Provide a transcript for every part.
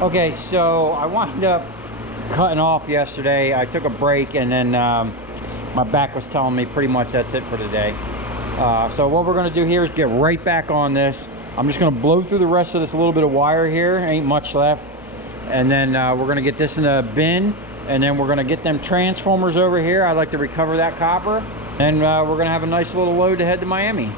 Okay, so I wound up cutting off yesterday. I took a break, and then my back was telling me pretty much that's it for today. So what we're gonna do here is get right back on this. I'm just gonna blow through the rest of this little bit of wire here. Ain't much left. And then we're gonna get this in the bin, and then we're gonna get them transformers over here. I'd like to recover that copper. And we're gonna have a nice little load to head to Miami.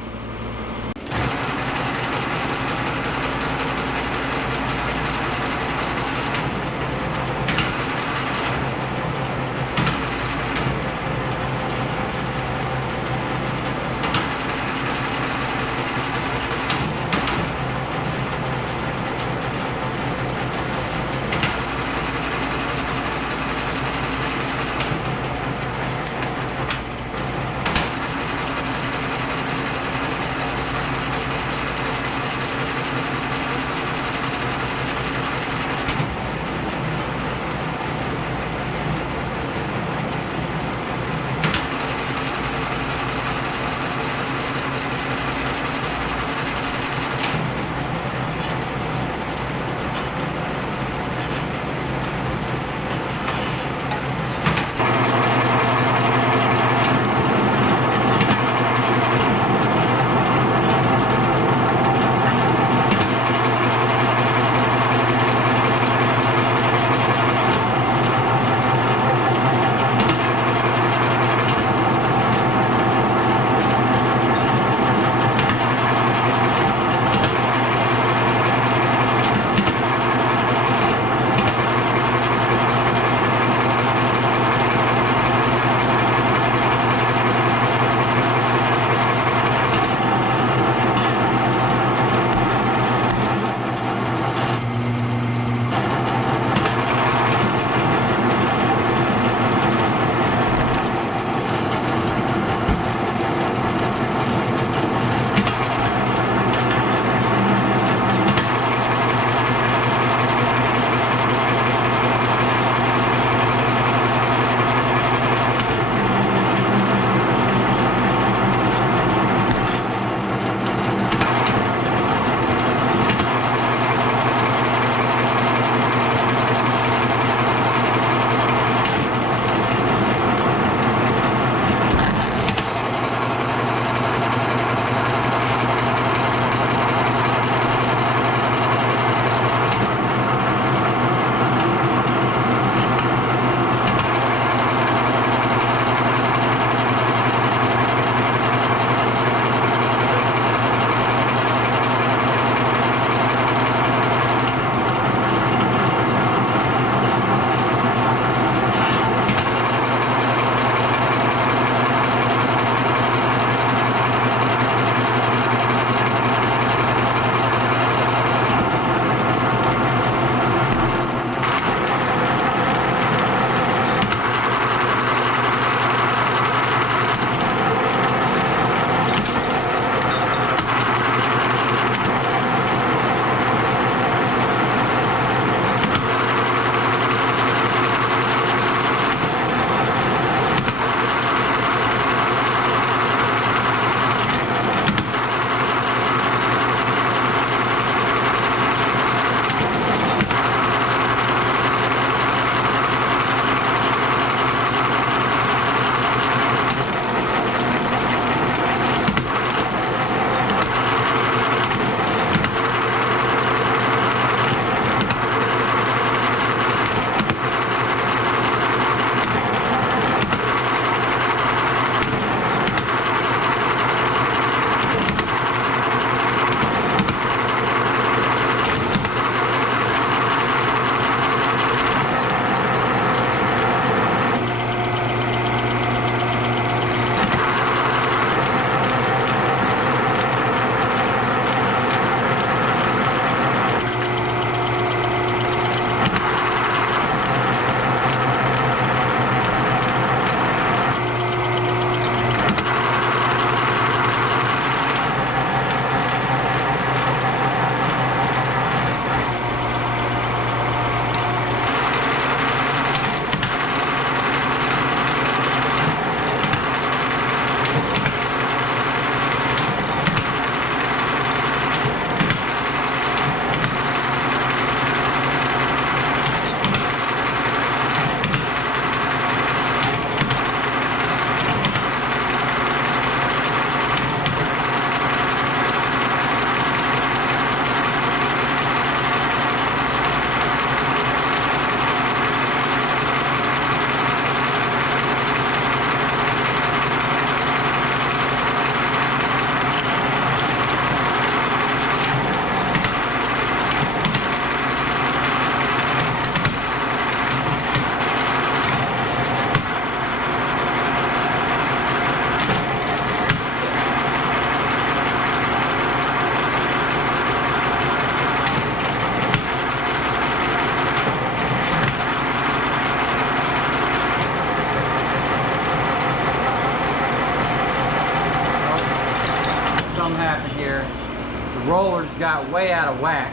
got way out of whack.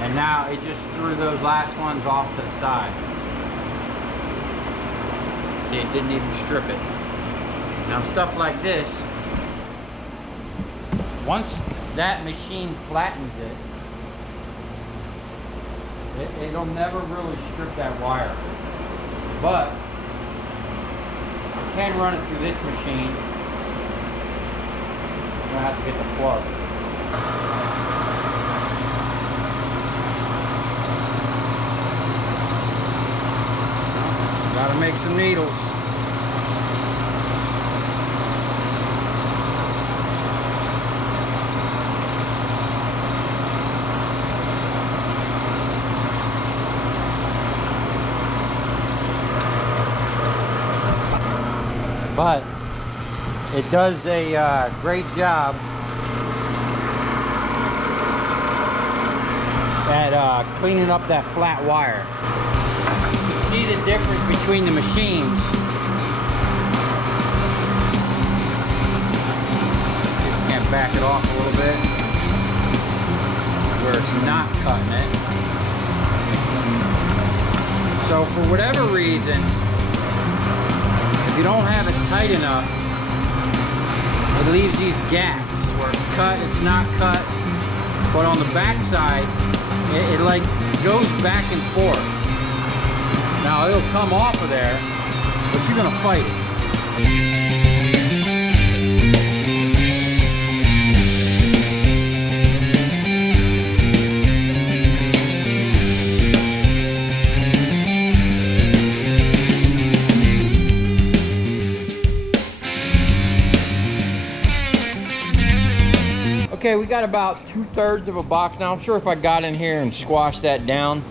And now it just threw those last ones off to the side. See, it didn't even strip it. Now stuff like this, once that machine flattens it'll never really strip that wire. But I can run it through this machine. I'm gonna have to get the plug. Gotta make some needles. But it does a great job at cleaning up that flat wire. You can see the difference between the machines. See if we can back it off a little bit where it's not cutting it. So for whatever reason, if you don't have it tight enough, it leaves these gaps where it's cut, it's not cut. But on the back side, it like goes back and forth. Now it'll come off of there, but you're gonna fight it. Okay, we got about 2/3 of a box now. I'm sure if I got in here and squashed that down,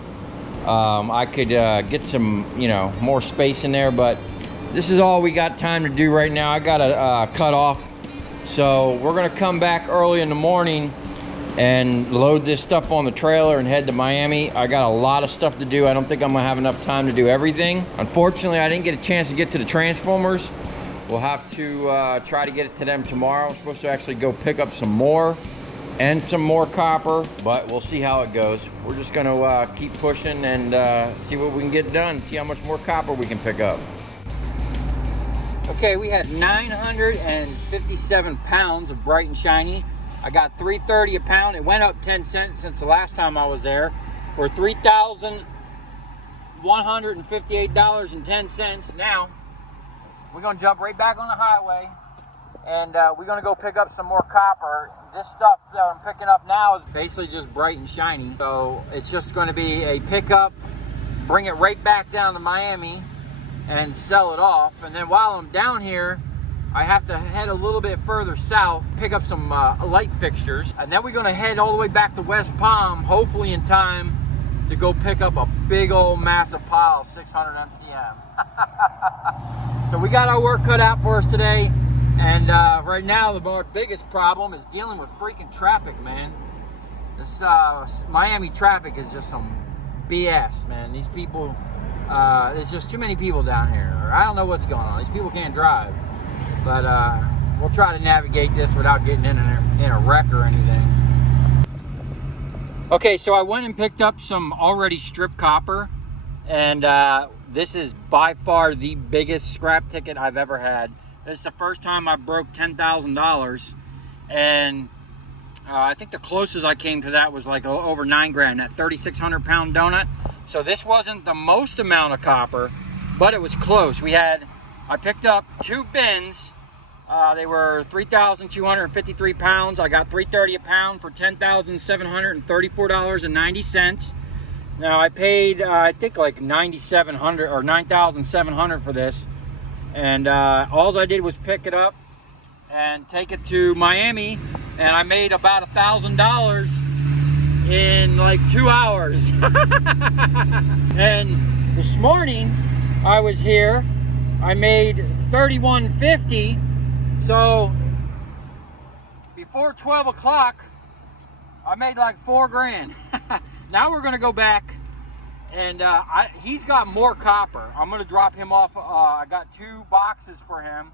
I could get some, more space in there, but this is all we got time to do right now. I gotta cut off. So we're gonna come back early in the morning and load this stuff on the trailer and head to Miami. I got a lot of stuff to do. I don't think I'm gonna have enough time to do everything. Unfortunately, I didn't get a chance to get to the transformers. We'll have to try to get it to them tomorrow. I'm supposed to actually go pick up some more and some more copper, but we'll see how it goes. We're just gonna keep pushing and see what we can get done, see how much more copper we can pick up. Okay, we had 957 pounds of bright and shiny. I got $3.30 a pound. It went up 10 cents since the last time I was there. For $3,158.10 now. We're gonna jump right back on the highway and we're gonna go pick up some more copper. This stuff that I'm picking up now is basically just bright and shiny. So it's just gonna be a pickup, bring it right back down to Miami and sell it off. And then while I'm down here, I have to head a little bit further south, pick up some light fixtures. And then we're gonna head all the way back to West Palm, hopefully in time to go pick up a big old massive pile of 600 MCM. So we got our work cut out for us today, and right now our biggest problem is dealing with freaking traffic, man. This Miami traffic is just some BS, man. These people, there's just too many people down here. Or I don't know what's going on. These people can't drive, but we'll try to navigate this without getting in a wreck or anything. Okay, so I went and picked up some already stripped copper, and this is by far the biggest scrap ticket I've ever had. This is the first time I broke $10,000, and I think the closest I came to that was like over 9 grand, that 3,600 pound donut. So this wasn't the most amount of copper, but it was close. I picked up 2 bins. They were 3,253 pounds. I got $3.30 a pound for $10,734.90. Now I paid, I think like $9,700 or $9,700 for this, and all I did was pick it up and take it to Miami, and I made about $1,000 in like 2 hours. And this morning I was here, I made $31.50. So before 12 o'clock, I made like 4 grand. Now we're gonna go back, and he's got more copper. I'm gonna drop him off. I got 2 boxes for him,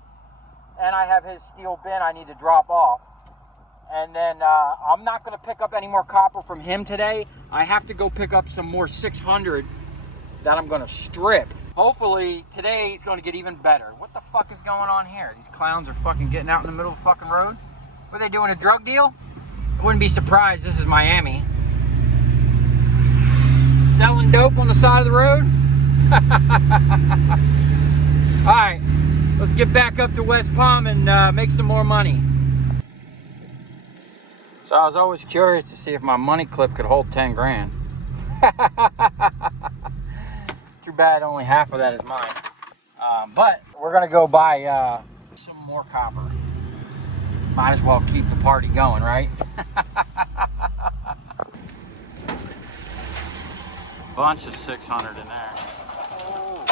and I have his steel bin I need to drop off. And then I'm not going to pick up any more copper from him today. I have to go pick up some more 600 that I'm going to strip. Hopefully today is going to get even better. What the fuck is going on here? These clowns are fucking getting out in the middle of the fucking road. What are they doing, a drug deal? I wouldn't be surprised. This is Miami. Selling dope on the side of the road? Alright, let's get back up to West Palm and make some more money. So I was always curious to see if my money clip could hold 10 grand. Too bad only half of that is mine. But we're gonna go buy some more copper. Might as well keep the party going, right? Bunch of 600 in there. Oh.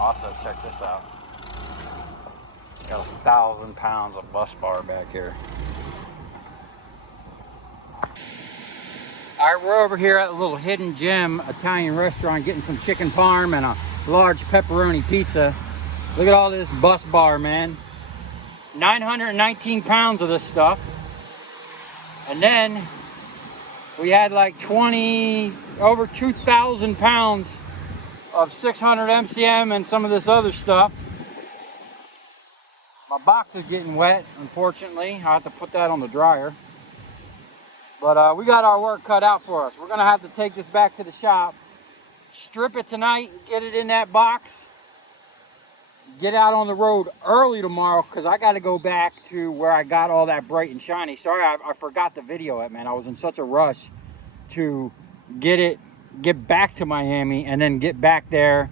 Also, check this out. Got 1,000 pounds of bus bar back here. All right, we're over here at a little hidden gem Italian restaurant getting some chicken parm and a large pepperoni pizza. Look at all this bus bar, man. 919 pounds of this stuff. And then we had like over 2,000 pounds of 600 MCM and some of this other stuff. My box is getting wet, unfortunately. I'll have to put that on the dryer. But we got our work cut out for us. We're gonna have to take this back to the shop, strip it tonight, get it in that box, get out on the road early tomorrow because I got to go back to where I got all that bright and shiny. Sorry, I forgot to video it, man. I was in such a rush to get back to Miami and then get back there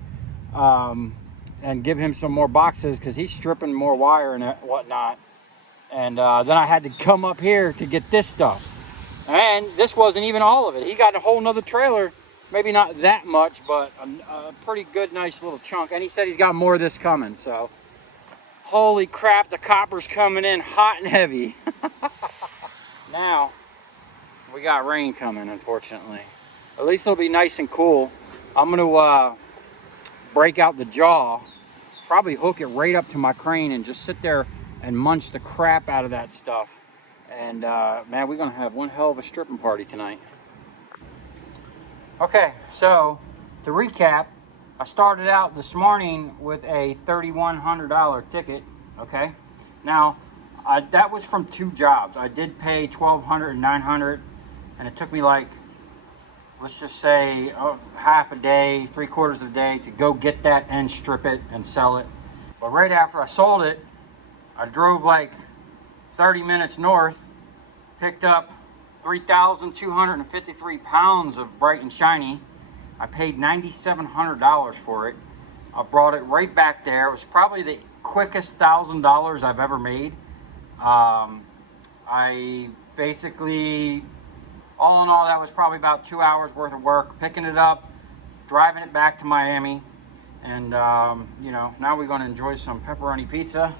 and give him some more boxes because he's stripping more wire and whatnot. And then I had to come up here to get this stuff. And this wasn't even all of it. He got a whole nother trailer. Maybe not that much, but a pretty good, nice little chunk. And he said he's got more of this coming. So, holy crap, the copper's coming in hot and heavy. Now, we got rain coming, unfortunately. At least it'll be nice and cool. I'm going to break out the jaw, probably hook it right up to my crane and just sit there and munch the crap out of that stuff. And man, we're going to have one hell of a stripping party tonight. Okay, so to recap, I started out this morning with a $3,100 ticket, okay? Now, that was from 2 jobs. I did pay $1,200 and $900, and it took me like, let's just say half a day, 3/4 of a day to go get that and strip it and sell it. But right after I sold it, I drove like 30 minutes north, picked up 3,253 pounds of bright and shiny. I paid $9,700 for it. I brought it right back there. It was probably the quickest $1,000 I've ever made. I basically, all in all, that was probably about 2 hours worth of work, picking it up, driving it back to Miami. And, you know, now we're going to enjoy some pepperoni pizza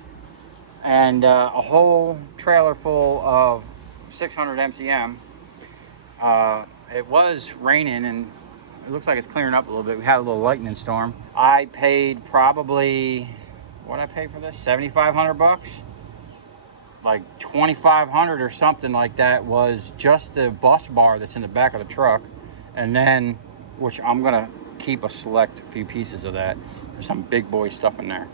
and a whole trailer full of 600 MCM. It was raining and it looks like it's clearing up a little bit. We had a little lightning storm. I paid probably, what did I pay for this? 7,500 bucks? Like 2,500 or something like that was just the bus bar that's in the back of the truck. And then, which I'm gonna keep a select few pieces of that. There's some big boy stuff in there.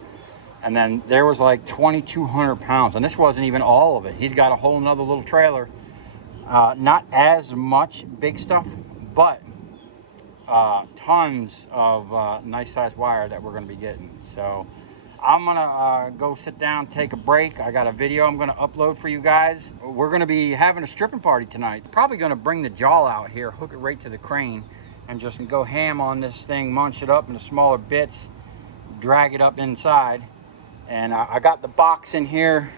And then there was like 2,200 pounds, and this wasn't even all of it. He's got a whole nother little trailer. Not as much big stuff, but tons of nice sized wire that we're gonna be getting. So I'm gonna go sit down, take a break. I got a video I'm gonna upload for you guys. We're gonna be having a stripping party tonight. Probably gonna bring the jaw out here, hook it right to the crane, and just go ham on this thing, munch it up into smaller bits, drag it up inside. And I got the box in here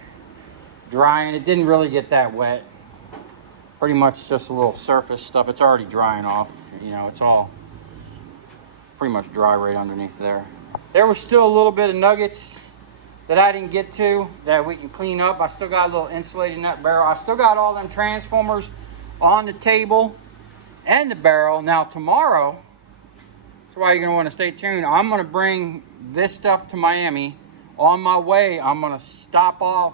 drying. It didn't really get that wet. Pretty much just a little surface stuff. It's already drying off. You know, it's all pretty much dry right underneath there. There was still a little bit of nuggets that I didn't get to that we can clean up. I still got a little insulated nut barrel. I still got all them transformers on the table and the barrel. Now tomorrow, that's why you're gonna wanna stay tuned. I'm gonna bring this stuff to Miami. On my way, I'm gonna stop off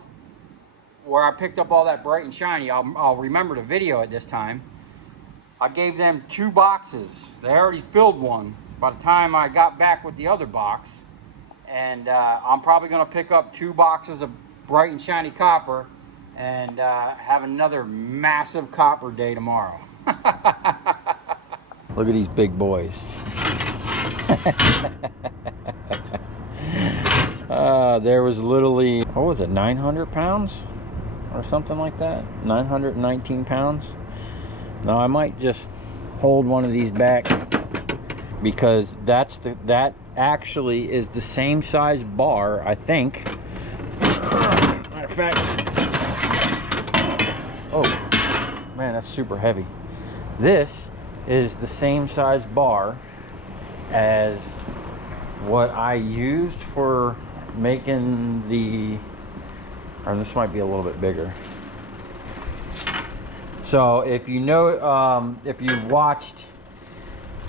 where I picked up all that bright and shiny. I'll remember to video it this time. I gave them 2 boxes. They already filled one by the time I got back with the other box. And I'm probably gonna pick up 2 boxes of bright and shiny copper and have another massive copper day tomorrow. Look at these big boys. There was literally, what was it, 900 pounds or something like that? 919 pounds. Now I might just hold one of these back because that actually is the same size bar, I think. Matter of fact, oh man, that's super heavy. This is the same size bar as what I used for making the, or this might be a little bit bigger. So if you know, if you've watched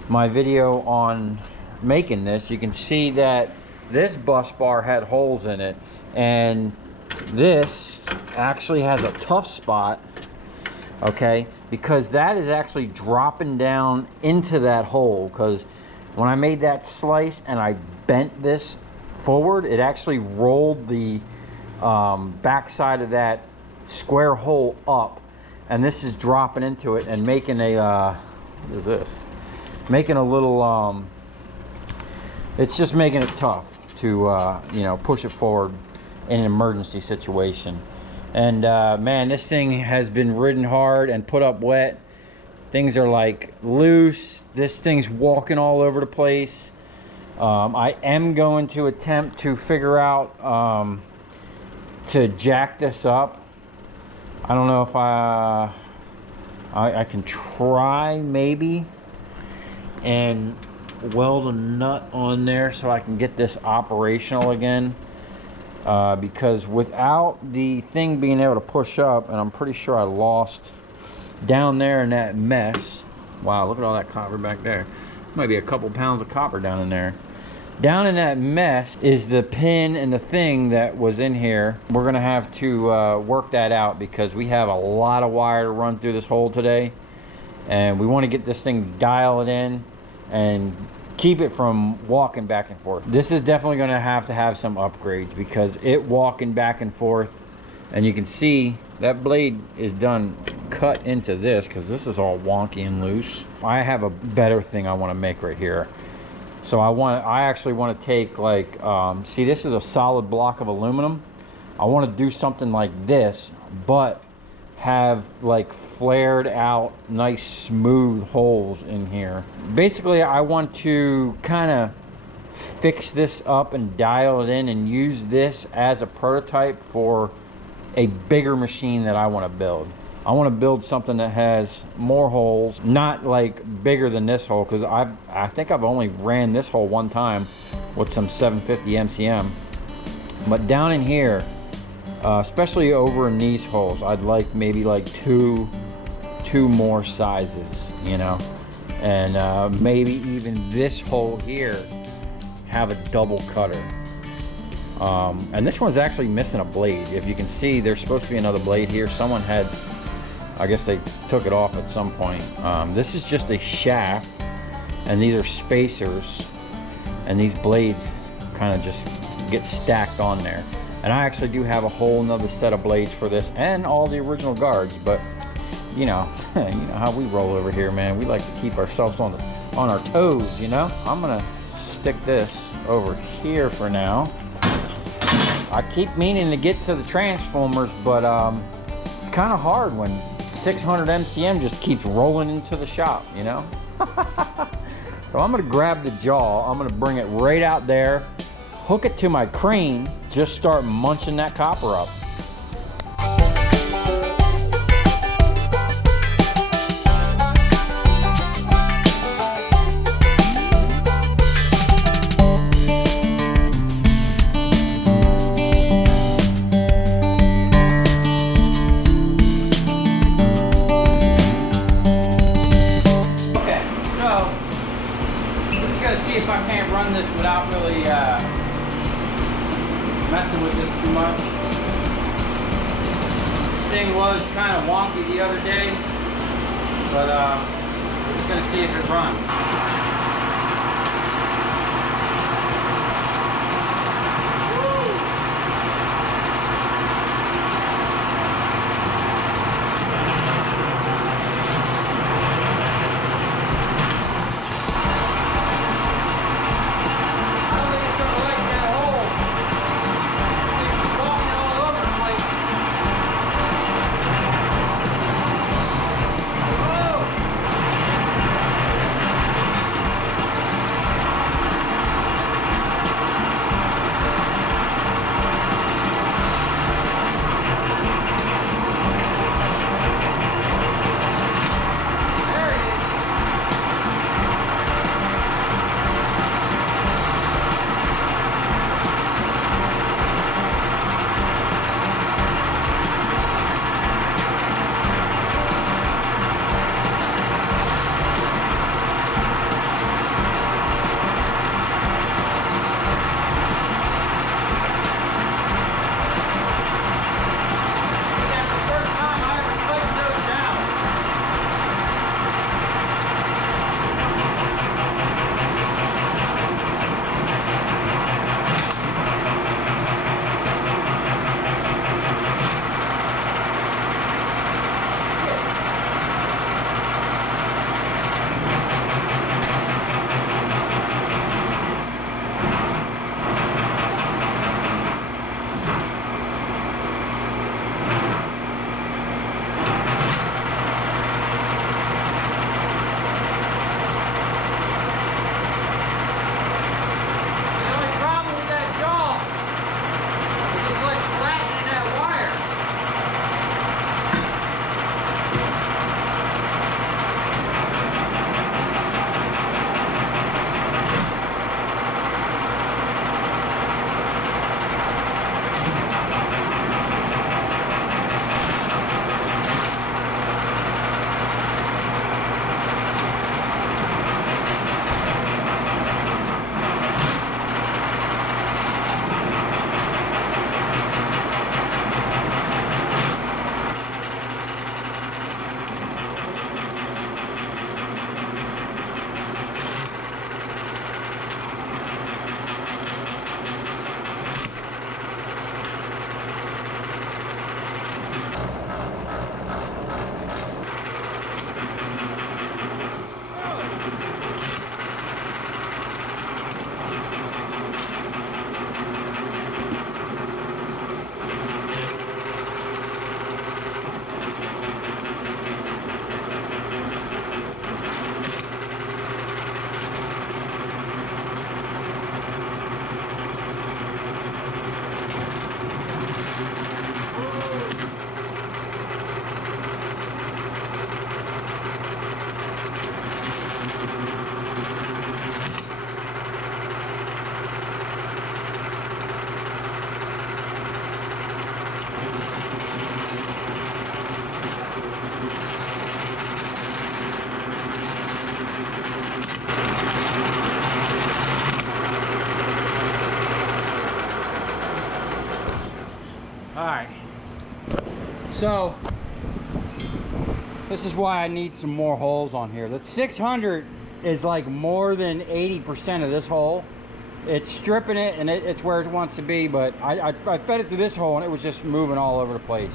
my video on making this, you can see that this bus bar had holes in it, and this actually has a tough spot, okay, because that is actually dropping down into that hole. Because when I made that slice and I bent this forward, it actually rolled the back side of that square hole up, and this is dropping into it and making a what is this, making a little it's just making it tough to you know, push it forward in an emergency situation. And man, this thing has been ridden hard and put up wet. Things are like loose. This thing's walking all over the place. I am going to attempt to figure out to jack this up. I don't know if I can try maybe and weld a nut on there so I can get this operational again. Because without the thing being able to push up, and I'm pretty sure I lost down there in that mess. Wow, look at all that copper back there. Might be a couple pounds of copper down in there. Down in that mess is the pin and the thing that was in here. We're gonna have to work that out because we have a lot of wire to run through this hole today, and we want to get this thing dialed in and keep it from walking back and forth. This is definitely going to have some upgrades because it walking back and forth, and you can see that blade is done cut into this because this is all wonky and loose. I have a better thing I want to make right here. So I actually want to take like see, this is a solid block of aluminum. I want to do something like this, but have like flared out nice smooth holes in here. Basically, I want to kind of fix this up and dial it in and use this as a prototype for a bigger machine that I want to build. I want to build something that has more holes, not like bigger than this hole, because I think I've only ran this hole one time with some 750 MCM. But down in here, especially over in these holes, I'd like maybe like two more sizes, you know, and maybe even this hole here have a double cutter. And this one's actually missing a blade. If you can see, there's supposed to be another blade here. Someone had, I guess they took it off at some point. This is just a shaft, and these are spacers, and these blades kind of just get stacked on there. And I actually do have a whole nother set of blades for this and all the original guards, but you know, you know how we roll over here, man. We like to keep ourselves on our toes, you know. I'm gonna stick this over here for now. I keep meaning to get to the transformers, but it's kind of hard when 600 MCM just keeps rolling into the shop, you know. So I'm gonna grab the jaw. I'm gonna bring it right out there, hook it to my crane, just start munching that copper up. thing was kind of wonky the other day, but we're just gonna see if it runs. So this is why I need some more holes on here. That 600 is like more than 80% of this hole. It's stripping it and it's where it wants to be, but I fed it to this hole and it was just moving all over the place.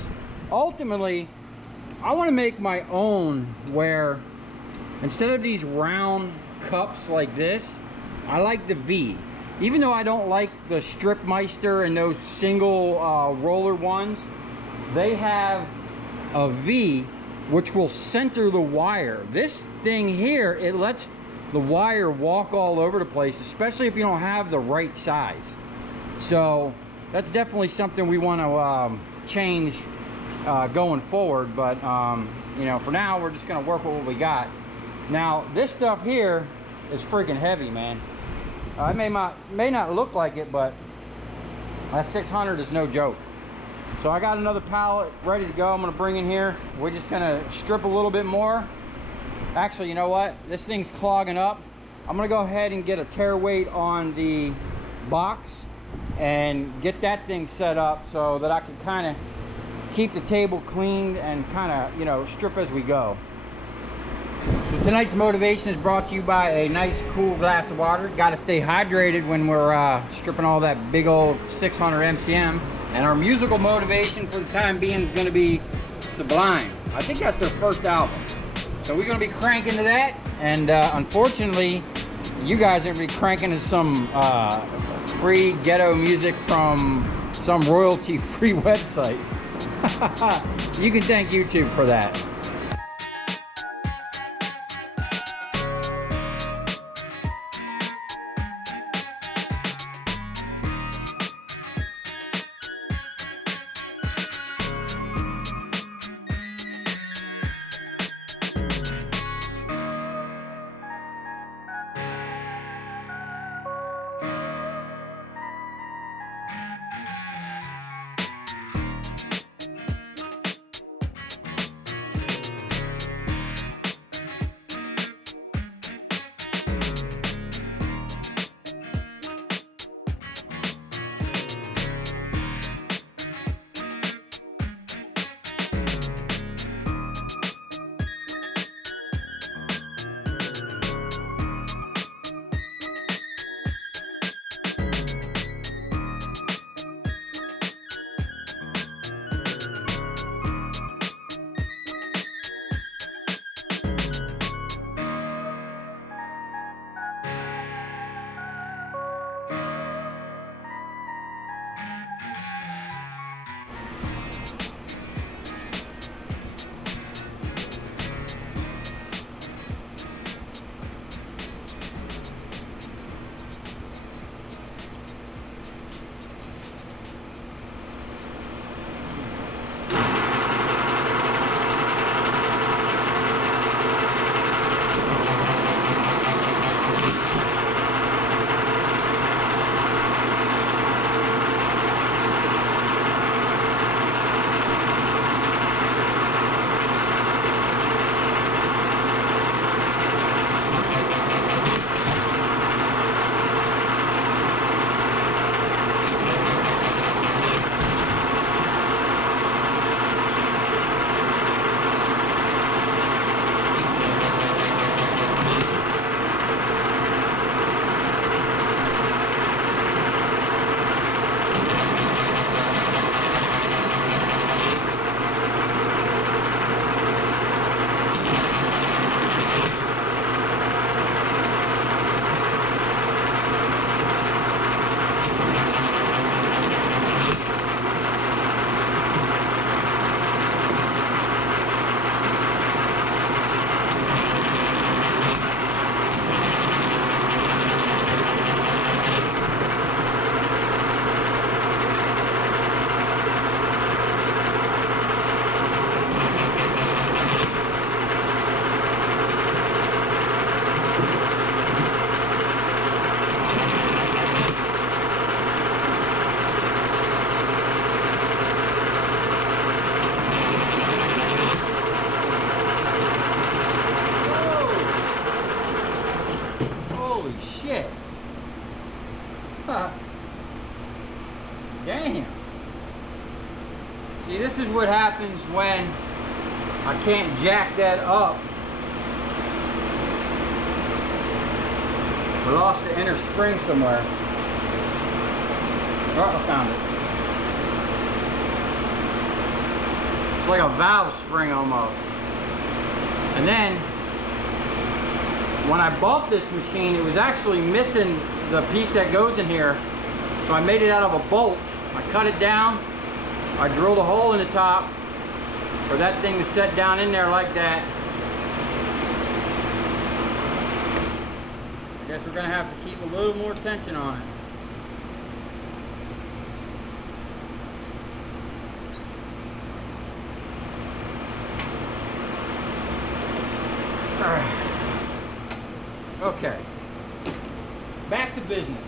Ultimately, I want to make my own where instead of these round cups like this, I like the V. Even though I don't like the Stripmeister and those single roller ones, they have a V which will center the wire. This thing here, it lets the wire walk all over the place, especially if you don't have the right size. So that's definitely something we want to change going forward, but you know, for now we're just going to work with what we got. Now this stuff here is freaking heavy, man. It may not look like it, but that 600 is no joke. So I got another pallet ready to go. I'm going to bring in here. We're just going to strip a little bit more. Actually, you know what? This thing's clogging up. I'm going to go ahead and get a tear weight on the box and get that thing set up so that I can kind of keep the table cleaned and kind of, you know, strip as we go. So tonight's motivation is brought to you by a nice cool glass of water. Got to stay hydrated when we're stripping all that big old 600 MCM. And our musical motivation for the time being is going to be Sublime. I think that's their first album. So we're going to be cranking to that. And unfortunately, you guys are going to be cranking to some free ghetto music from some royalty-free website. You can thank YouTube for that. Damn. See, this is what happens when I can't jack that up. I lost the inner spring somewhere. Oh, I found it. It's like a valve spring almost. And then, when I bought this machine, it was actually missing the piece that goes in here. So I made it out of a bolt. I cut it down. I drilled a hole in the top for that thing to set down in there like that. I guess we're gonna have to keep a little more tension on it. Okay, back to business.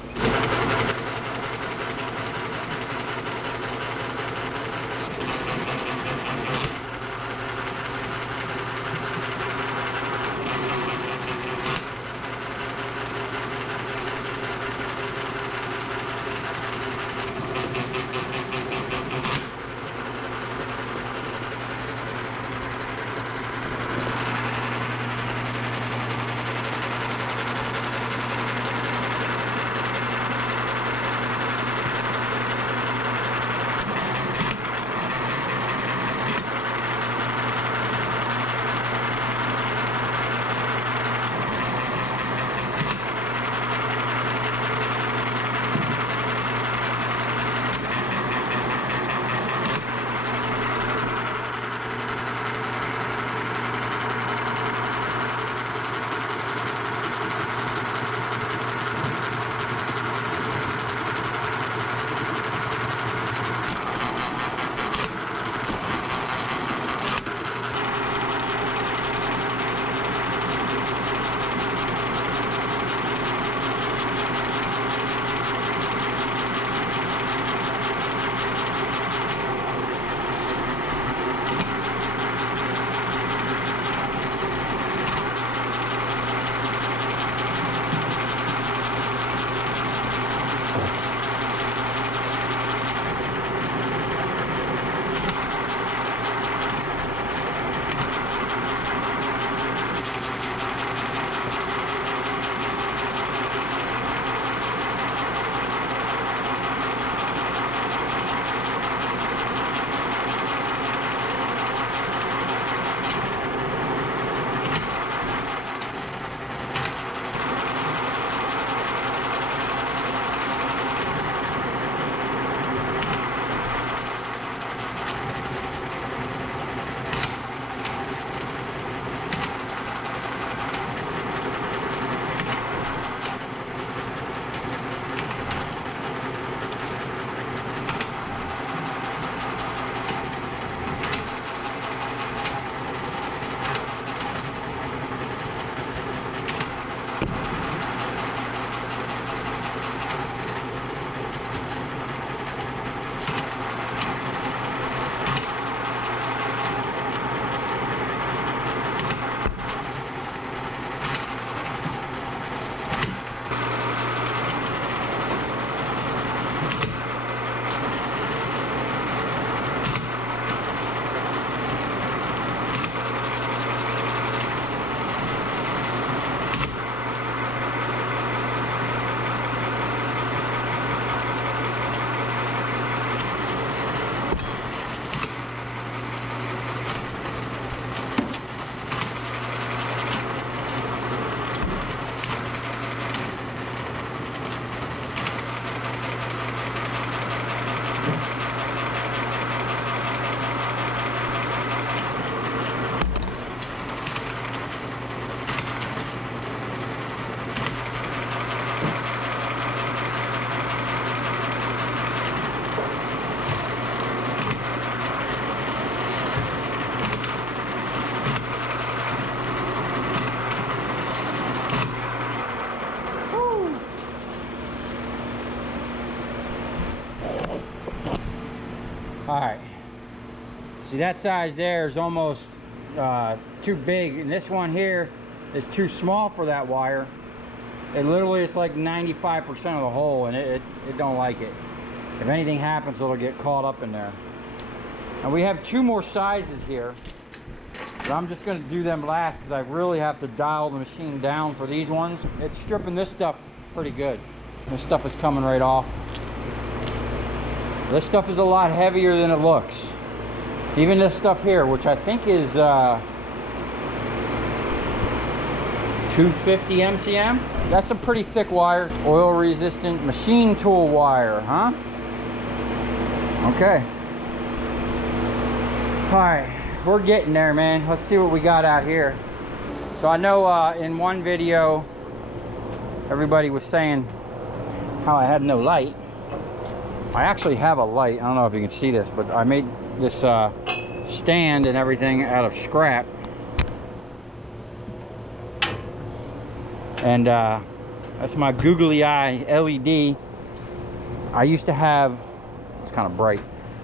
See, that size there is almost too big, and this one here is too small for that wire. It literally is like 95% of the hole, and it don't like it. If anything happens, it'll get caught up in there. And we have 2 more sizes here, but I'm just going to do them last because I really have to dial the machine down for these ones. It's stripping this stuff pretty good. This stuff is coming right off. This stuff is a lot heavier than it looks. Even this stuff here, which I think is 250 MCM. That's a pretty thick wire. Oil resistant machine tool wire, huh? Okay. All right, we're getting there, man. Let's see what we got out here. So I know in one video, everybody was saying how I had no light. I actually have a light. I don't know if you can see this, but I made this stand and everything out of scrap. And that's my googly eye LED. I used to have, it's kind of bright.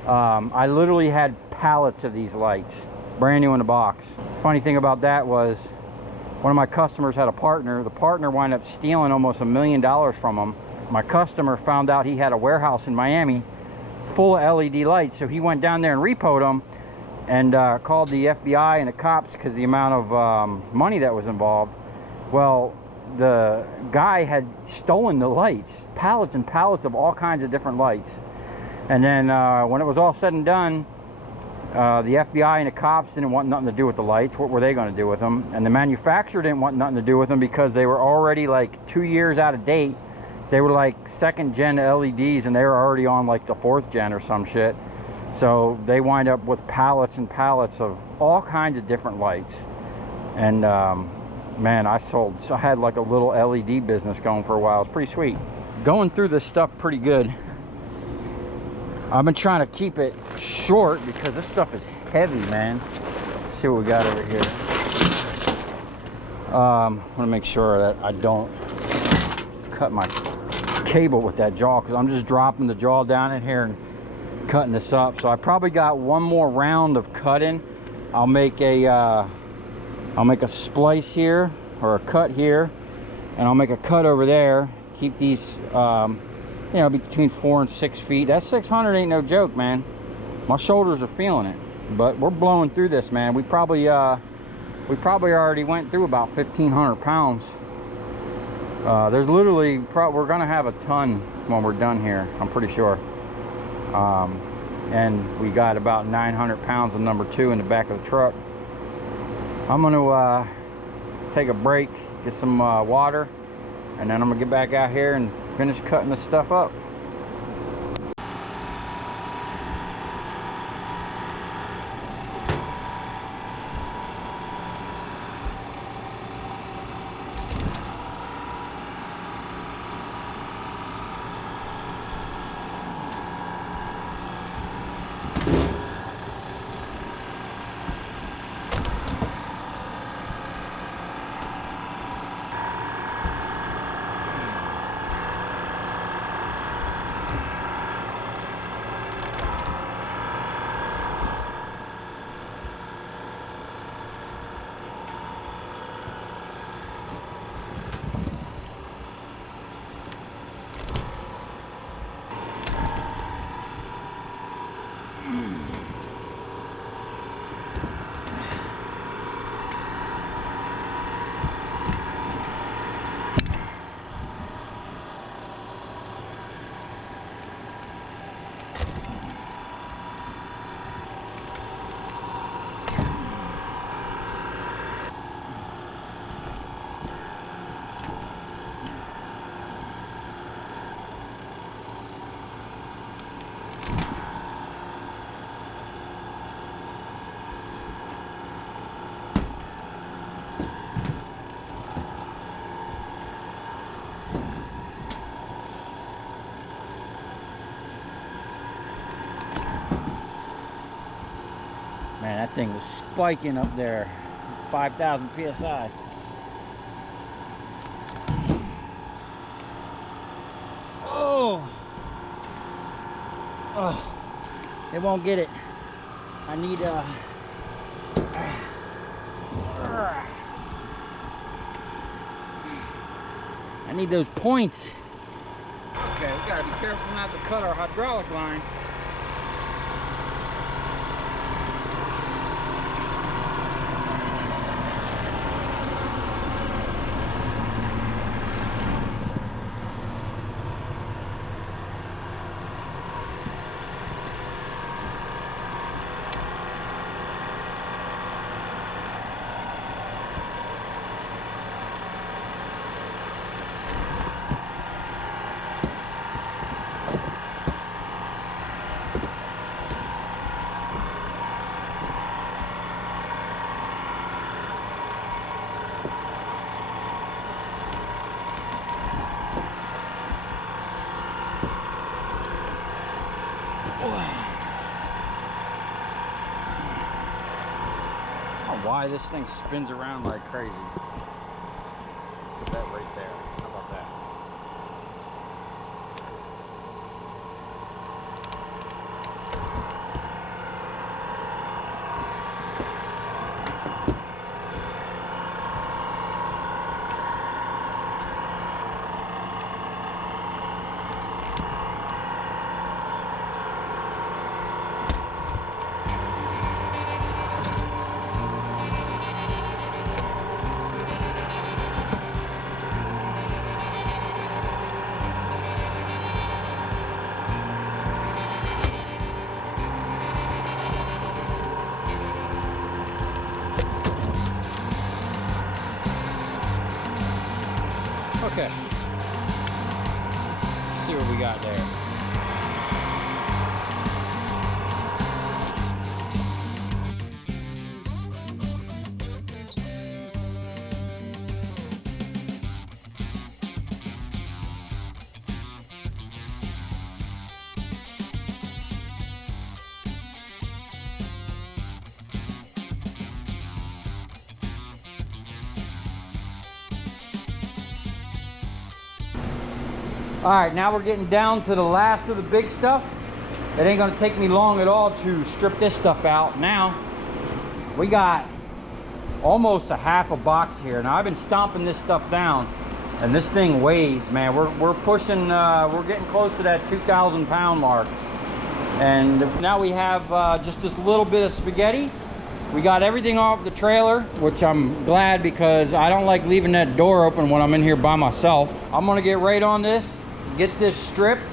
I literally had pallets of these lights, brand new in the box. Funny thing about that was, one of my customers had a partner. The partner wound up stealing almost $1 million from him. My customer found out he had a warehouse in Miami full of LED lights, so he went down there and repoed them and called the FBI and the cops because the amount of money that was involved. Well, the guy had stolen the lights, pallets and pallets of all kinds of different lights. And then when it was all said and done, the FBI and the cops didn't want nothing to do with the lights. What were they going to do with them? And the manufacturer didn't want nothing to do with them because they were already like 2 years out of date. They were like 2nd gen LEDs, and they were already on like the 4th gen or some shit. So they wind up with pallets and pallets of all kinds of different lights. And man, I had like a little LED business going for a while. It's pretty sweet. Going through this stuff pretty good. I've been trying to keep it short because this stuff is heavy, man. Let's see what we got over here. I want to make sure that I don't cut my cable with that jaw, because I'm just dropping the jaw down in here and cutting this up. So I probably got one more round of cutting. I'll make a splice here, or a cut here, and I'll make a cut over there. Keep these you know, between 4 and 6 feet. That 600 ain't no joke, man. My shoulders are feeling it, but we're blowing through this, man. We probably already went through about 1,500 pounds. There's literally, we're gonna have a ton when we're done here, I'm pretty sure. And we got about 900 pounds of number 2 in the back of the truck. I'm gonna take a break, get some water, and then I'm gonna get back out here and finish cutting this stuff up. Man, that thing was spiking up there, 5,000 PSI. Oh, it won't get it. I need I need those points. Okay, we gotta be careful not to cut our hydraulic line. Why this thing spins around like crazy. Put that right there. How about that? Okay. Let's see what we got there. All right, now we're getting down to the last of the big stuff. It ain't gonna take me long at all to strip this stuff out. Now, we got almost a half a box here. Now, I've been stomping this stuff down, and this thing weighs, man. We're pushing, we're getting close to that 2,000 pound mark. And now we have just this little bit of spaghetti. We got everything off the trailer, which I'm glad because I don't like leaving that door open when I'm in here by myself. I'm gonna get right on this, get this stripped.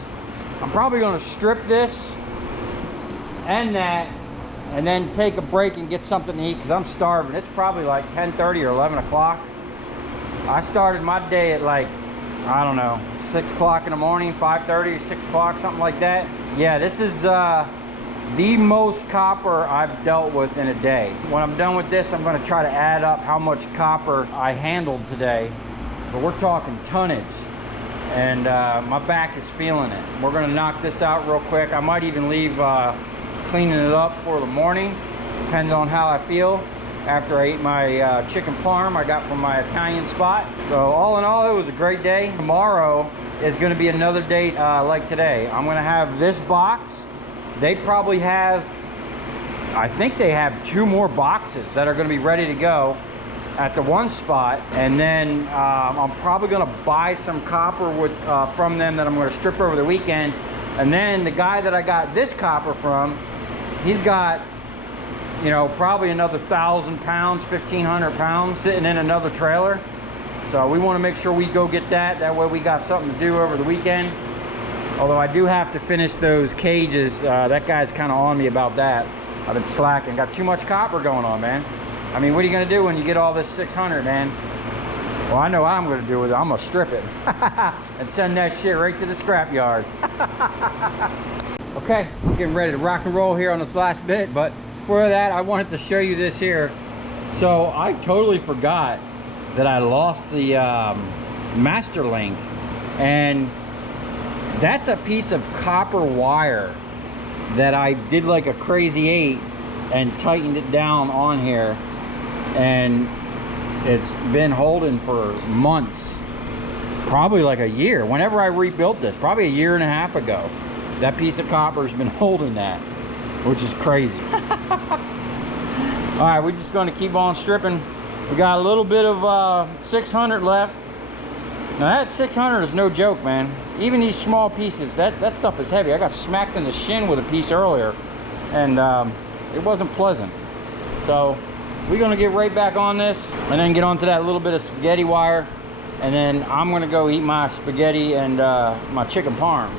I'm probably gonna strip this and that, and then take a break and get something to eat because I'm starving. It's probably like 10:30 or 11 o'clock. I started my day at like, I don't know, 6 o'clock in the morning, 5:30, 6 o'clock, something like that. Yeah, this is the most copper I've dealt with in a day. When I'm done with this, I'm gonna try to add up how much copper I handled today. But we're talking tonnage. And my back is feeling it. We're gonna knock this out real quick. I might even leave cleaning it up for the morning, depending on how I feel after I ate my chicken parm I got from my Italian spot. So all in all, it was a great day. Tomorrow is gonna be another day like today. I'm gonna have this box. They probably have, I think they have 2 more boxes that are gonna be ready to go at the one spot. And then I'm probably gonna buy some copper from them that I'm gonna strip over the weekend. And then the guy that I got this copper from, he's got, you know, probably another 1,000 pounds, 1,500 pounds sitting in another trailer. So we wanna make sure we go get that. That way we got something to do over the weekend. Although I do have to finish those cages. That guy's kind of on me about that. I've been slacking. Got too much copper going on, man. I mean, what are you gonna do when you get all this 600, man? Well, I know what I'm gonna do with it. I'm gonna strip it and send that shit right to the scrap yard. Okay, we're getting ready to rock and roll here on this last bit, but before that, I wanted to show you this here. So I totally forgot that I lost the master link, and that's a piece of copper wire that I did like a crazy 8 and tightened it down on here, and it's been holding for months, probably like a year. Whenever I rebuilt this, probably a year and a half ago, that piece of copper has been holding that. which is crazy. All right, we're just going to keep on stripping. We got a little bit of 600 left. Now that 600 is no joke, man. Even these small pieces, that stuff is heavy. I got smacked in the shin with a piece earlier, and it wasn't pleasant. So we're gonna get right back on this and then get onto that little bit of spaghetti wire, and then I'm gonna go eat my spaghetti and my chicken parm.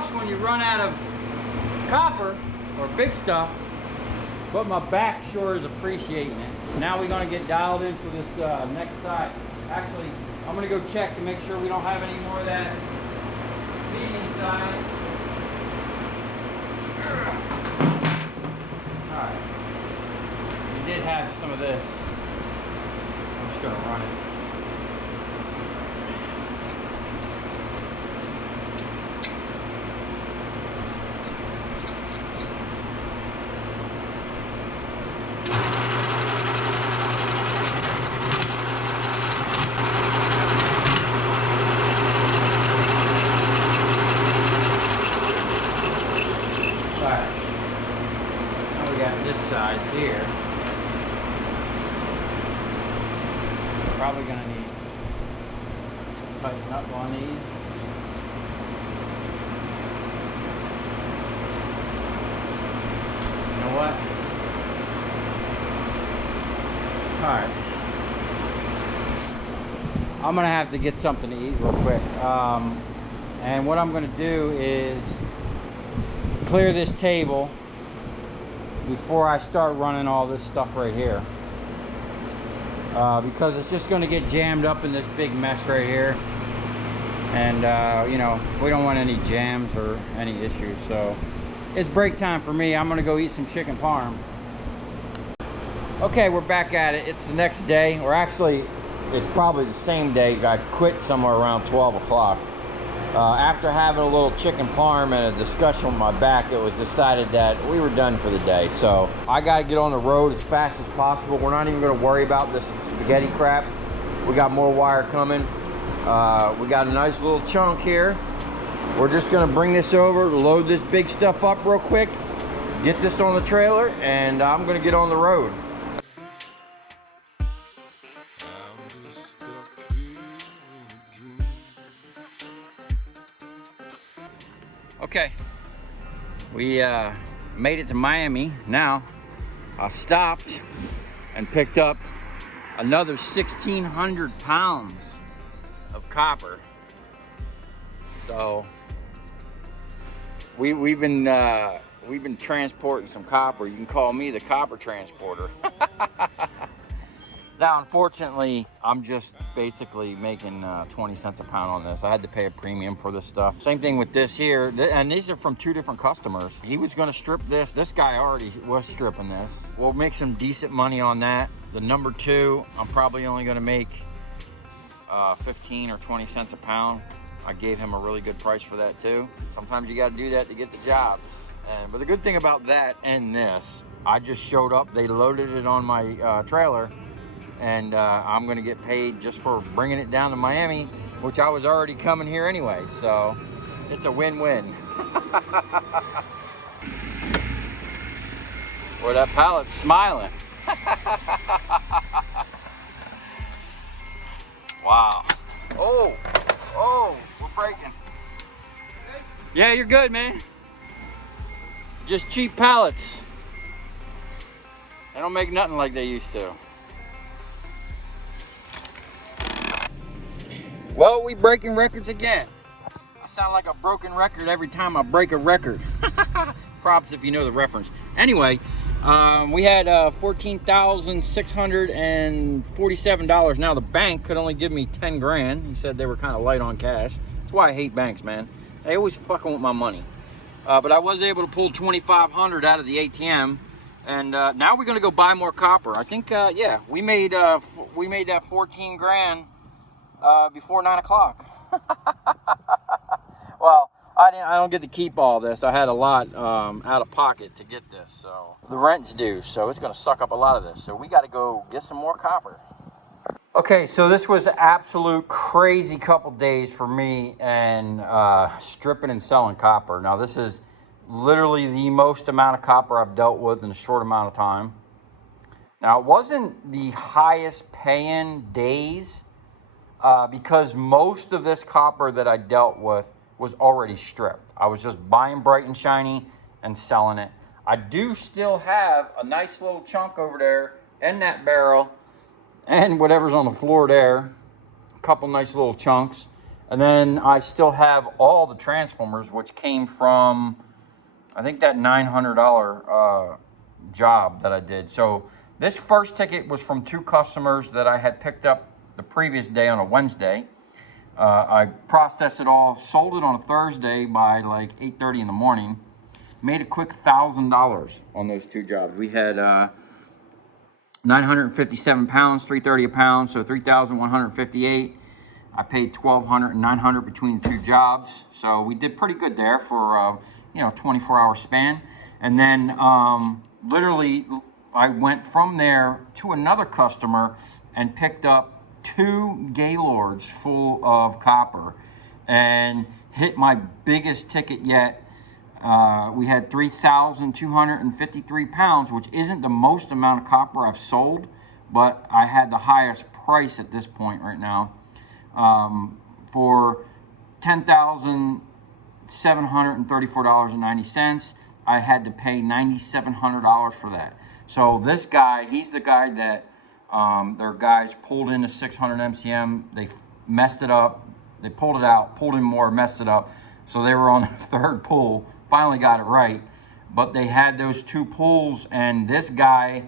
sucks when you run out of copper or big stuff, but my back sure is appreciating it. Now we're gonna get dialed in for this next side. Actually, I'm gonna go check to make sure we don't have any more of that medium side. All right, we did have some of this. I'm just gonna run it. Size here. Probably gonna need to tighten up on these. You know what? Alright. I'm gonna have to get something to eat real quick. And what I'm gonna do is clear this table before I start running all this stuff right here, because it's just going to get jammed up in this big mess right here, and you know, we don't want any jams or any issues. So it's break time for me. I'm gonna go eat some chicken parm. Okay, we're back at it. It's the next day, or actually it's probably the same day. I quit somewhere around 12 o'clock. After having a little chicken parm and a discussion with my back, it was decided that we were done for the day. So I got to get on the road as fast as possible. We're not even going to worry about this spaghetti crap. We got more wire coming. We got a nice little chunk here. We're just going to bring this over, load this big stuff up real quick, get this on the trailer, and I'm going to get on the road. Okay, we made it to Miami. Now I stopped and picked up another 1,600 pounds of copper. So we've been transporting some copper. You can call me the copper transporter. Now, unfortunately, I'm just basically making 20 cents a pound on this. I had to pay a premium for this stuff. Same thing with this here, and these are from two different customers. He was gonna strip this. This guy already was stripping this. We'll make some decent money on that. The number two, I'm probably only gonna make 15 or 20 cents a pound. I gave him a really good price for that too. Sometimes you gotta do that to get the jobs. But the good thing about that and this, I just showed up, they loaded it on my trailer, and I'm gonna get paid just for bringing it down to Miami, which I was already coming here anyway, so it's a win-win. Boy, that pallet's smiling. Wow. Oh, we're breaking. Yeah, you're good, man. Just cheap pallets. They don't make nothing like they used to. Well, we breaking records again. I sound like a broken record every time I break a record. Props if you know the reference. Anyway, we had $14,647. Now the bank could only give me 10 grand. He said they were kind of light on cash. That's why I hate banks, man. They always fucking with my money. But I was able to pull 2,500 out of the ATM, and now we're gonna go buy more copper. I think, yeah, we made that 14 grand before 9 o'clock. Well, I don't get to keep all this. I had a lot out of pocket to get this, so the rent's due, so it's gonna suck up a lot of this. So we got to go get some more copper. Okay, so this was an absolute crazy couple days for me and stripping and selling copper. Now this is literally the most amount of copper I've dealt with in a short amount of time. Now it wasn't the highest paying days because most of this copper that I dealt with was already stripped. I was just buying bright and shiny and selling it. I do still have a nice little chunk over there in that barrel and whatever's on the floor there, a couple nice little chunks. And then I still have all the transformers, which came from, I think, that $900 job that I did. So this first ticket was from 2 customers that I had picked up the previous day on a Wednesday. I processed it all, sold it on a Thursday by like 8:30 in the morning. Made a quick $1,000 on those 2 jobs. We had 957 pounds, 330 a pound, so 3,158. I paid 1,200 and 900 between the 2 jobs, so we did pretty good there for 24-hour span. And then literally, I went from there to another customer and picked up 2 Gaylords full of copper and hit my biggest ticket yet. We had 3,253 pounds, which isn't the most amount of copper I've sold, but I had the highest price at this point right now. For $10,734.90, I had to pay $9,700 for that. So this guy, he's the guy that their guys pulled into 600 MCM. They messed it up. They pulled it out, pulled in more, messed it up. So they were on the 3rd pull. Finally got it right, but they had those 2 pulls, and this guy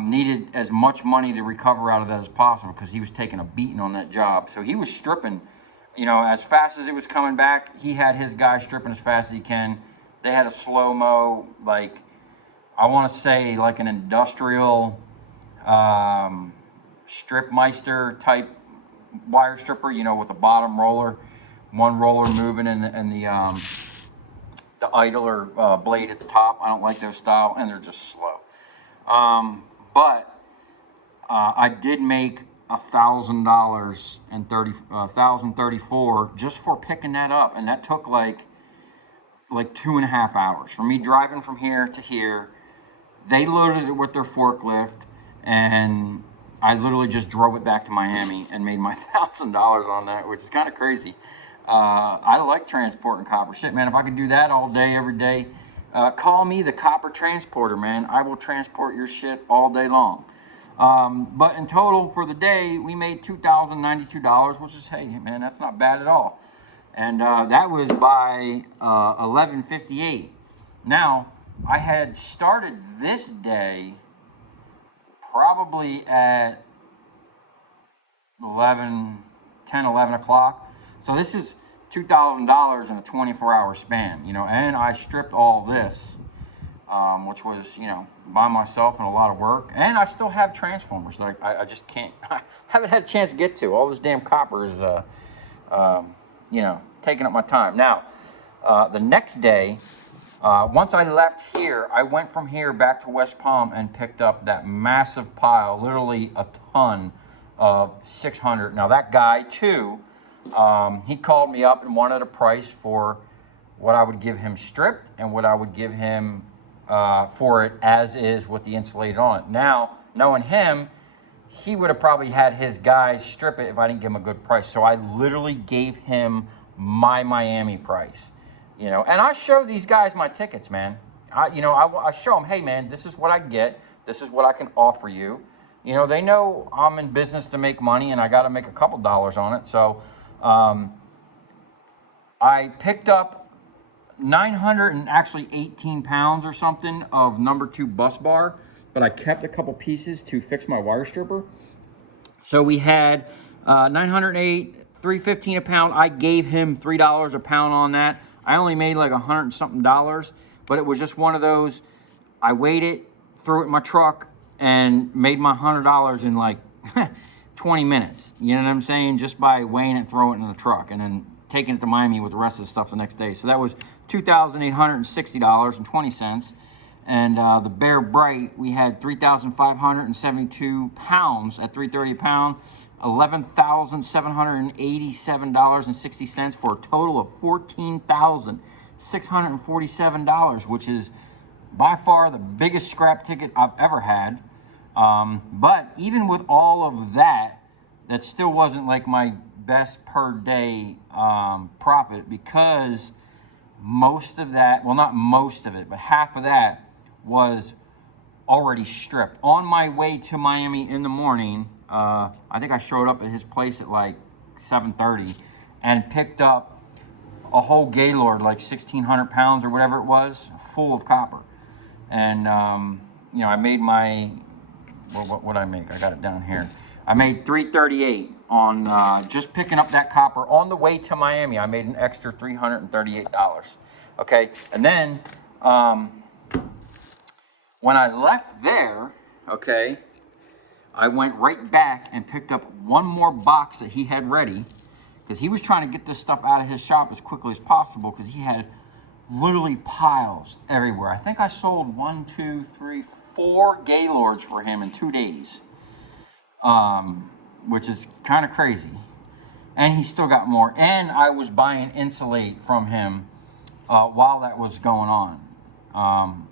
needed as much money to recover out of that as possible because he was taking a beating on that job. So he was stripping, as fast as it was coming back. He had his guy stripping as fast as he can. They had a slow-mo, like, I want to say like an industrial Stripmeister type wire stripper, with the bottom roller, one roller moving and the idler blade at the top. I don't like those style, and they're just slow. But I did make $1,000 and $1,034 just for picking that up, and that took like 2.5 hours for me driving from here to here. They loaded it with their forklift, and I literally just drove it back to Miami and made my $1,000 on that, which is kind of crazy. I like transporting copper. Shit, man, if I could do that all day, every day, call me the copper transporter, man. I will transport your shit all day long. But in total for the day, we made $2,092, which is, hey, man, that's not bad at all. And that was by 11:58. Now, I had started this day probably at 10, 11 o'clock. So this is $2,000 in a 24-hour span, and I stripped all this, which was, by myself and a lot of work. And I still have transformers that I just can't, I haven't had a chance to get to. All this damn copper is, taking up my time. Now, the next day, once I left here, I went from here back to West Palm and picked up that massive pile, literally a ton of 600. Now that guy too, he called me up and wanted a price for what I would give him stripped and what I would give him for it as is with the insulated on it. Now, knowing him, he would have probably had his guys strip it if I didn't give him a good price. So I literally gave him my Miami price, and I show these guys my tickets, man. I show them, hey, man, this is what I get. This is what I can offer you. They know I'm in business to make money, and I got to make a couple dollars on it. So I picked up 918 pounds or something of number 2 bus bar, but I kept a couple pieces to fix my wire stripper. So we had 908, $3.15 a pound. I gave him $3 a pound on that. I only made like $100 and something, but it was just one of those. I weighed it, threw it in my truck, and made my $100 in like 20 minutes. You know what I'm saying? Just by weighing it, throwing it in the truck, and then taking it to Miami with the rest of the stuff the next day. So that was $2,860.20. And the Bear Bright, we had 3,572 pounds at $3.30 a pound, $11,787.60 for a total of $14,647, which is by far the biggest scrap ticket I've ever had. But even with all of that, that still wasn't like my best per day profit, because most of that, well, not most of it, but half of that was already stripped. On my way to Miami in the morning, I think I showed up at his place at like 7:30, and picked up a whole Gaylord, like 1,600 pounds or whatever it was, full of copper. And you know, I made my, what I make? I got it down here. I made $338 on just picking up that copper on the way to Miami. I made an extra $338. Okay, and then when I left there, okay, I went right back and picked up one more box that he had ready, because he was trying to get this stuff out of his shop as quickly as possible, because he had literally piles everywhere. I think I sold 1, 2, 3, 4 Gaylords for him in 2 days, which is kind of crazy. And he still got more. And I was buying insulate from him while that was going on.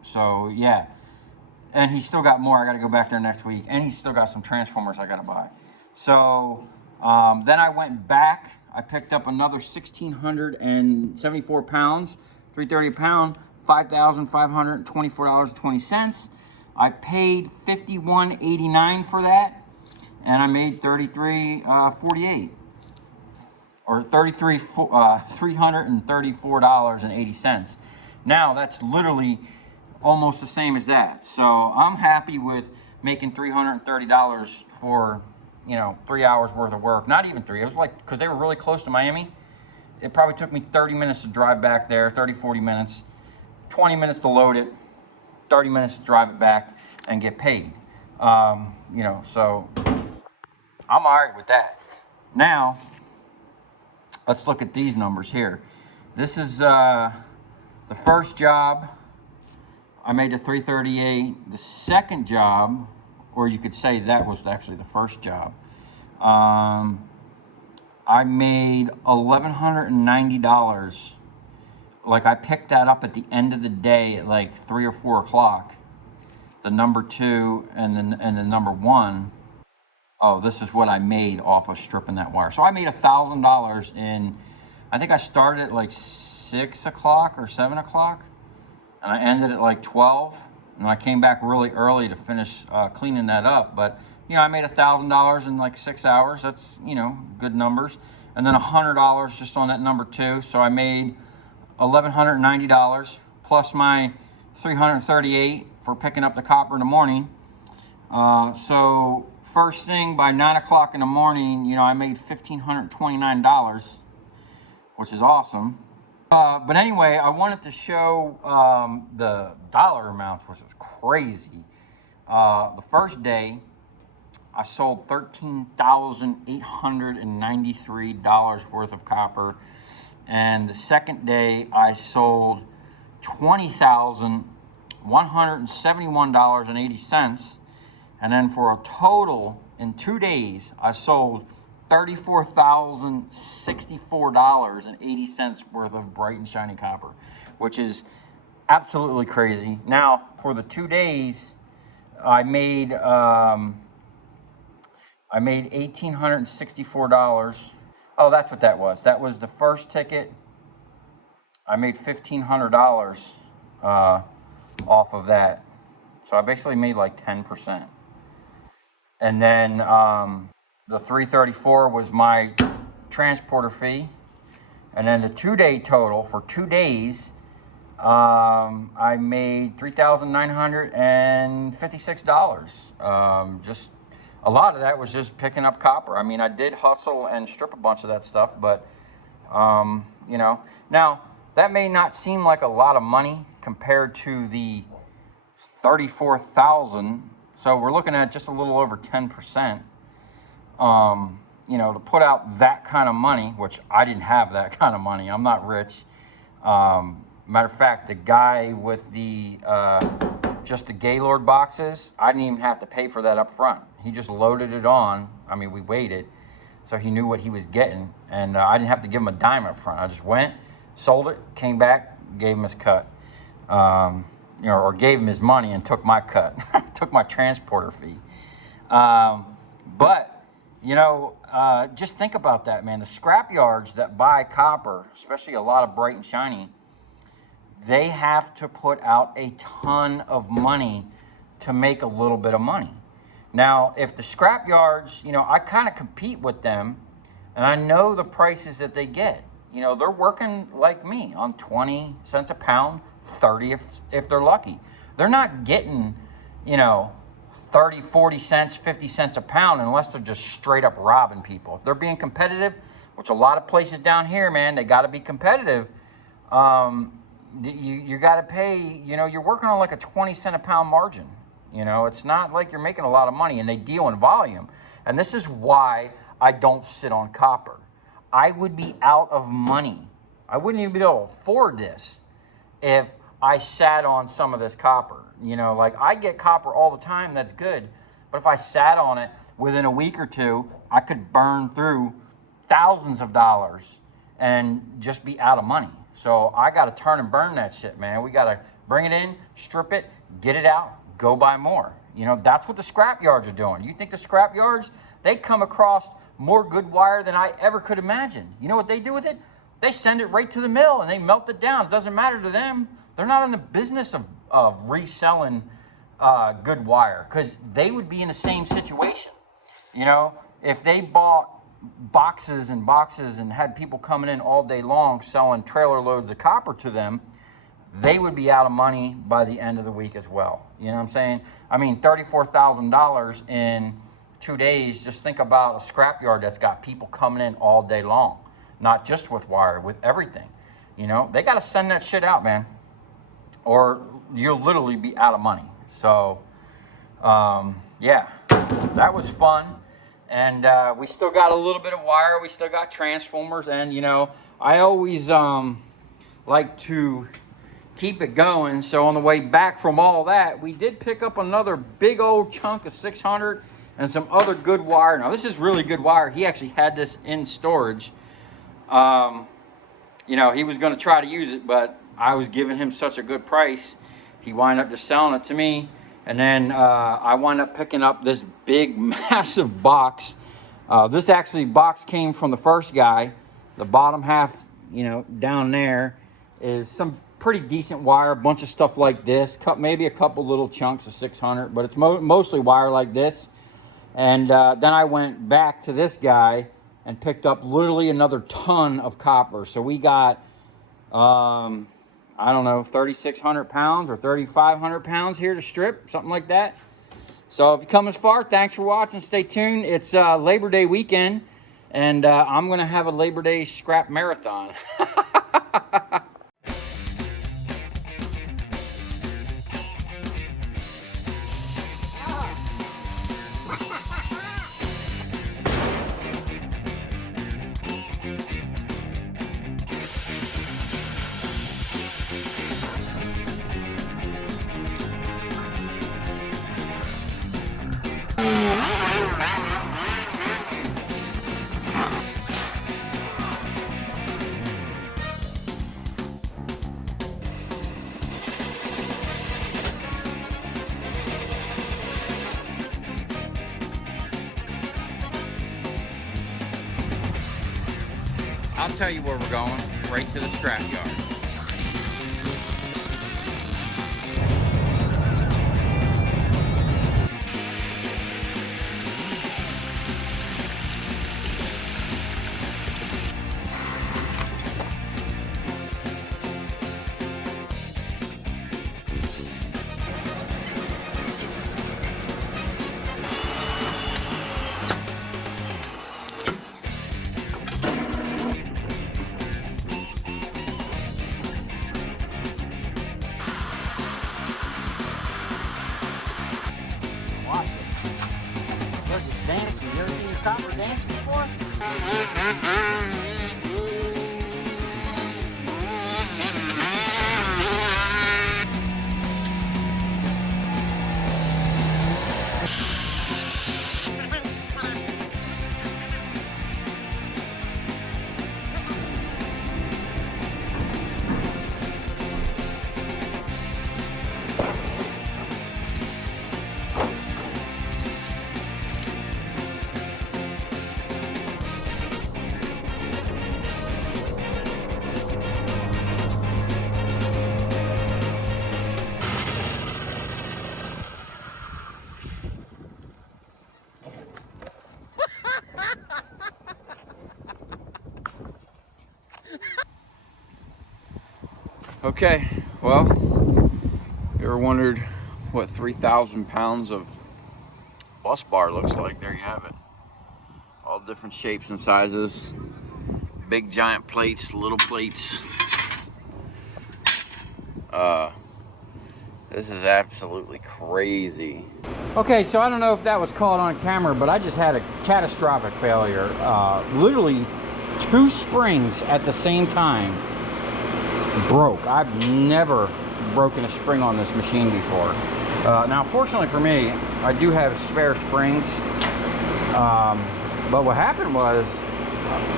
So yeah. And he still got more. I got to go back there next week. And he's still got some transformers I got to buy. So then I went back. I picked up another 1,674 pounds, $330 a pound, $5,524.20. I paid $51.89 for that, and I made $33.48, or $334.80. Now that's literally almost the same as that. So I'm happy with making $330 for, you know, 3 hours worth of work. Not even 3. It was like, because they were really close to Miami, it probably took me 30 minutes to drive back there, 30, 40 minutes, 20 minutes to load it, 30 minutes to drive it back and get paid. You know, so I'm all right with that. Now, let's look at these numbers here. This is the first job. I made a $338. The second job, or you could say that was actually the first job, I made $1,190. Like, I picked that up at the end of the day at like 3 or 4 o'clock. The number 2 and the number 1. Oh, this is what I made off of stripping that wire. So I made $1,000 in, I think I started at like 6 o'clock or 7 o'clock. And I ended at like 12. And I came back really early to finish cleaning that up. But, you know, I made $1,000 in like 6 hours. That's, you know, good numbers. And then $100 just on that number 2. So I made $1,190 plus my $338 for picking up the copper in the morning. So first thing by 9 o'clock in the morning, you know, I made $1,529, which is awesome. But anyway, I wanted to show the dollar amounts, which was crazy. The first day, I sold $13,893 worth of copper. And the second day, I sold $20,171.80. And then for a total, in 2 days, I sold $34,064.80 worth of bright and shiny copper, which is absolutely crazy. Now, for the 2 days, I made $1,864. Oh, that's what that was. That was the first ticket. I made $1,500 off of that. So I basically made like 10%. And then the $334 was my transporter fee. And then the 2 day total for 2 days, I made $3,956. Just a lot of that was just picking up copper. I mean, I did hustle and strip a bunch of that stuff, but you know, now that may not seem like a lot of money compared to the 34,000. So we're looking at just a little over 10%. You know, to put out that kind of money, which I didn't have that kind of money. I'm not rich. Matter of fact, the guy with the just the Gaylord boxes, I didn't even have to pay for that up front. He just loaded it on. I mean, we waited, so he knew what he was getting, and I didn't have to give him a dime up front. I just went, sold it, came back, gave him his cut, you know, or gave him his money and took my cut, took my transporter fee. But you know, just think about that, man. The scrap yards that buy copper, especially a lot of bright and shiny, they have to put out a ton of money to make a little bit of money. Now, if the scrap yards, you know, I kind of compete with them And I know the prices that they get. You know, they're working like me on 20 cents a pound, 30 if they're lucky. They're not getting, you know, 30, 40 cents, 50 cents a pound unless they're just straight up robbing people. If they're being competitive, which a lot of places down here, man, they got to be competitive. You got to pay, you know, you're working on like a 20 cent a pound margin. You know, it's not like you're making a lot of money, and they deal in volume. And this is why I don't sit on copper. I would be out of money. I wouldn't even be able to afford this if I sat on some of this copper. You know, like I get copper all the time, that's good. But if I sat on it within a week or two, I could burn through thousands of dollars and just be out of money. So I got to turn and burn that shit, man. We got to bring it in, strip it, get it out, go buy more. You know, that's what the scrap yards are doing. You think the scrap yards, they come across more good wire than I ever could imagine. You know what they do with it? They send it right to the mill and they melt it down. It doesn't matter to them. They're not in the business of reselling good wire, because they would be in the same situation. You know, if they bought boxes and boxes and had people coming in all day long selling trailer loads of copper to them, they would be out of money by the end of the week as well. You know what I'm saying? I mean, $34,000 in 2 days. Just think about a scrapyard that's got people coming in all day long, not just with wire, with everything. You know, they got to send that shit out, man, or you'll literally be out of money. So, yeah, that was fun. And we still got a little bit of wire. We still got transformers. And, you know, I always like to keep it going. So on the way back from all that, we did pick up another big old chunk of 600 and some other good wire. Now, this is really good wire. He actually had this in storage. You know, he was going to try to use it, but I was giving him such a good price. He wound up just selling it to me. And then I wound up picking up this big, massive box. This actually box came from the first guy. The bottom half, you know, down there is some pretty decent wire, a bunch of stuff like this. Maybe a couple little chunks of 600, but it's mostly wire like this. And then I went back to this guy and picked up literally another ton of copper. So we got, I don't know, 3,600 pounds or 3,500 pounds here to strip, something like that. So if you come as far, thanks for watching. Stay tuned. It's Labor Day weekend, and I'm going to have a Labor Day scrap marathon. I'll tell you where we're going, right to the scrap yard. Dancing. You ever seen a copper dance before? Okay, well, you ever wondered what 3,000 pounds of bus bar looks like? There you have it. All different shapes and sizes. Big giant plates, little plates. This is absolutely crazy. Okay, so I don't know if that was caught on camera, but I just had a catastrophic failure. Literally 2 springs at the same time broke. I've never broken a spring on this machine before. Now, fortunately for me, I do have spare springs. But what happened was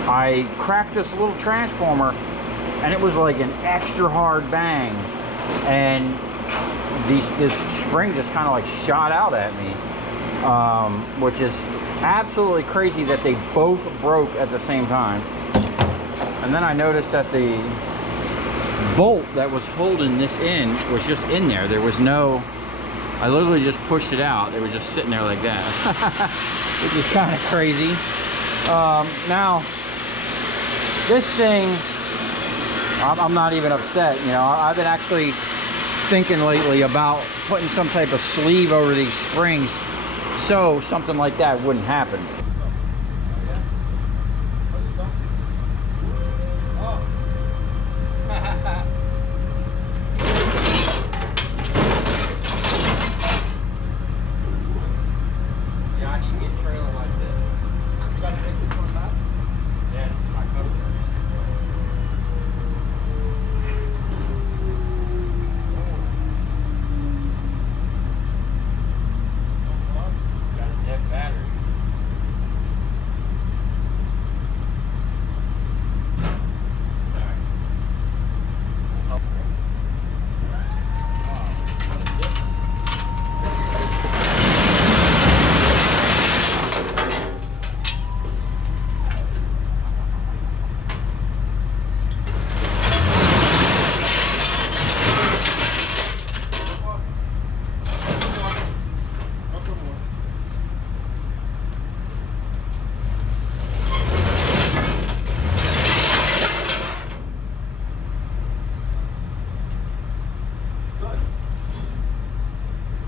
I cracked this little transformer, and it was like an extra hard bang, and this spring just kind of like shot out at me, which is absolutely crazy that they both broke at the same time. And then I noticed that the bolt that was holding this in was just in there. There was no, I literally just pushed it out. It was just sitting there like that, which is kind of crazy. Now, this thing, I'm not even upset. You know, I've been actually thinking lately about putting some type of sleeve over these springs so something like that wouldn't happen.